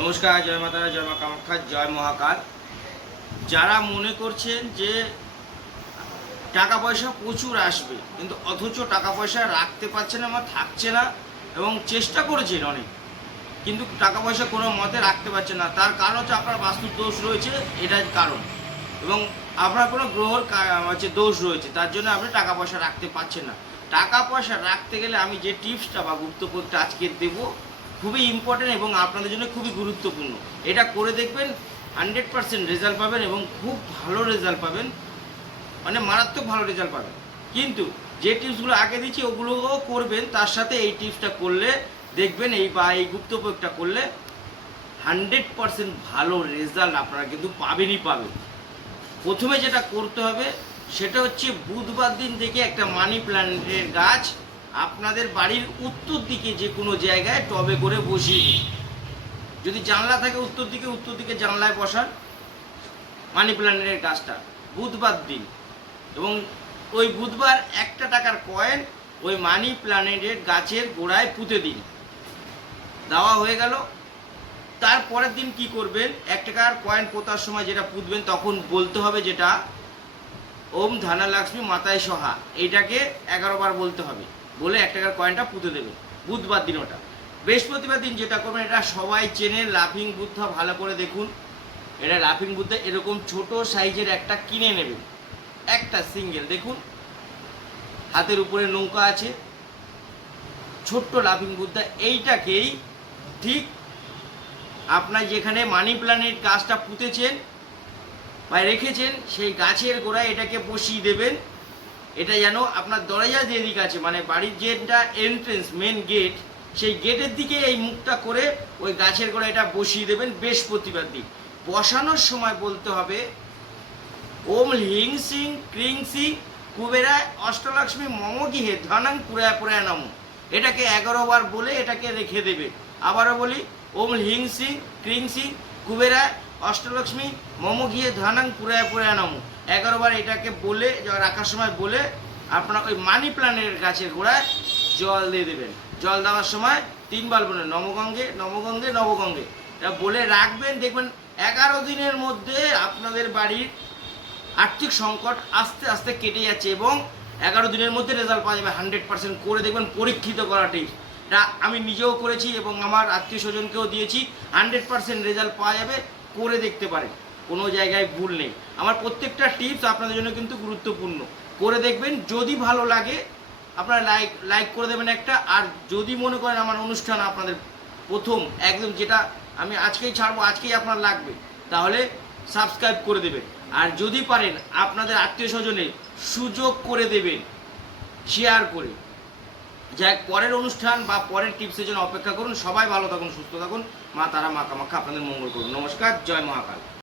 নমস্কার, জয় মাতা জয় মা কামাখ্যা, জয় মহাকাল। যারা মনে করছেন যে টাকা পয়সা প্রচুর আসবে, কিন্তু অথচ টাকা পয়সা রাখতে পারছে না বা থাকছে না এবং চেষ্টা করেছেন অনেক, কিন্তু টাকা পয়সা কোনো মতে রাখতে পারছে না। তার কারণ হচ্ছে আপনার বাস্তুর দোষ রয়েছে, এটাই কারণ। এবং আপনার কোনো গ্রহর হচ্ছে দোষ রয়েছে, তার জন্য আপনি টাকা পয়সা রাখতে পারছেন না। টাকা পয়সা রাখতে গেলে আমি যে টিপসটা বা গুপ্তপদটা আজকে দেবো খুবই ইম্পর্টেন্ট এবং আপনাদের জন্য খুবই গুরুত্বপূর্ণ। এটা করে দেখবেন হান্ড্রেড পার্সেন্ট রেজাল্ট পাবেন এবং খুব ভালো রেজাল্ট পাবেন। মানে মারাত্মক ভালো রেজাল্ট পাবেন। কিন্তু যে টিপসগুলো আগে দিচ্ছি ওগুলোও করবেন, তার সাথে এই টিপসটা করলে দেখবেন এই বা এই গুপ্তপ্রয়োগটা করলে হান্ড্রেড পার্সেন্ট ভালো রেজাল্ট আপনারা কিন্তু পাবেনই পাবেন। প্রথমে যেটা করতে হবে, সেটা হচ্ছে বুধবার দিন থেকে একটা মানি প্ল্যান্টের গাছ আপনাদের বাড়ির উত্তর দিকে যে কোনো জায়গায় টবে করে বসিয়ে দিন। যদি জানলা থাকে উত্তর দিকে উত্তর দিকে জানলায় বসান। মানি প্ল্যান্টের গাছটা বুধবার দিন। এবং ওই বুধবার একটা টাকার কয়েন ওই মানি প্ল্যানেটের গাছের গোড়ায় পুঁতে দিন। দেওয়া হয়ে গেল। তারপরের দিন কি করবেন? এক টাকার কয়েন পোতার সময় যেটা পুঁতবেন তখন বলতে হবে যেটা, ওম ধনালক্ষ্মী মাতায় সহা। এইটাকে এগারো বার বলতে হবে। বলে এক টাকার কয়েনটা পুঁতে দেবে, বুধবার দিন ওটা। বৃহস্পতিবার দিন যেটা করবেন এটা সবাই চেনে লাফিং বুদ্ধা ভালো করে দেখুন। এটা লাফিং বুদ্ধা এরকম ছোট সাইজের একটা কিনে নেবেন একটা সিঙ্গেল দেখুন। হাতের উপরে নৌকা আছে। ছোট্ট লাফিং বুদ্ধা, এইটাকেই ঠিক আপনার যেখানে মানি প্ল্যানেট গাছটা পুঁতেছেন বা রেখেছেন, সেই গাছের গোড়ায় এটাকে বসিয়ে দেবেন। এটা যেন আপনার দরজা যেদিকে আছে মানে বাড়ির যেটা এন্ট্রেন্স মেন গেট সেই গেটের দিকে এই মুখটা করে ওই গাছের গোড়া এটা বসিয়ে দেবেন বৃহস্পতিবার দিন। বসানোর সময় বলতে হবে, ওম হিং সিং ক্রিং সিং কুবেরায় অষ্টলক্ষ্মী মম গৃহে ধনাং পুরায় পুরায় নম। এটাকে এগারো বার বলে এটাকে রেখে দেবে। আবারও বলি, ওম হিং সিং ক্রিং সিং কুবেরায় অষ্টলক্ষ্মী, মম গৃহে ধনাং পুরায় পুরায় নম। এগারো বার এটাকে বলে রাখার সময় বলে, আপনারা ওই মানি প্ল্যানের গাছের গোড়ায় জল দিয়ে দেবেন। জল দেওয়ার সময় তিনবার বলে নবগঙ্গে নবগঙ্গে নবগঙ্গে। এটা বলে রাখবেন, দেখবেন এগারো দিনের মধ্যে আপনাদের বাড়ির আর্থিক সংকট আস্তে আস্তে কেটে যাচ্ছে এবং এগারো দিনের মধ্যে রেজাল্ট পাওয়া যাবে হান্ড্রেড পার্সেন্ট করে দেখবেন পরীক্ষিত করা টিপস এটা আমি নিজেও করেছি এবং আমার আত্মীয় স্বজনকেও দিয়েছি হান্ড্রেড পার্সেন্ট রেজাল্ট পাওয়া যাবে। করে দেখতে পারেন। কোনো জায়গায় ভুল নেই। আমার প্রত্যেকটা টিপস আপনাদের জন্য কিন্তু গুরুত্বপূর্ণ। করে দেখবেন, যদি ভালো লাগে, আপনারা লাইক লাইক করে দেবেন একটা। আর যদি মনে করেন আমার অনুষ্ঠান আপনাদের প্রথম, একদম যেটা আমি আজকেই ছাড়বো, আজকেই আপনার লাগবে, তাহলে সাবস্ক্রাইব করে দেবেন। আর যদি পারেন, আপনাদের আত্মীয় স্বজনে সুযোগ করে দেবেন শেয়ার করে। যাই পরের অনুষ্ঠান বা পরের টিপসের জন্য অপেক্ষা করুন। সবাই ভালো থাকুন, সুস্থ থাকুন। মা, তারা, মা, কামাখ্যা, আপনাদের মঙ্গল করুন। নমস্কার, জয় মহাকাল।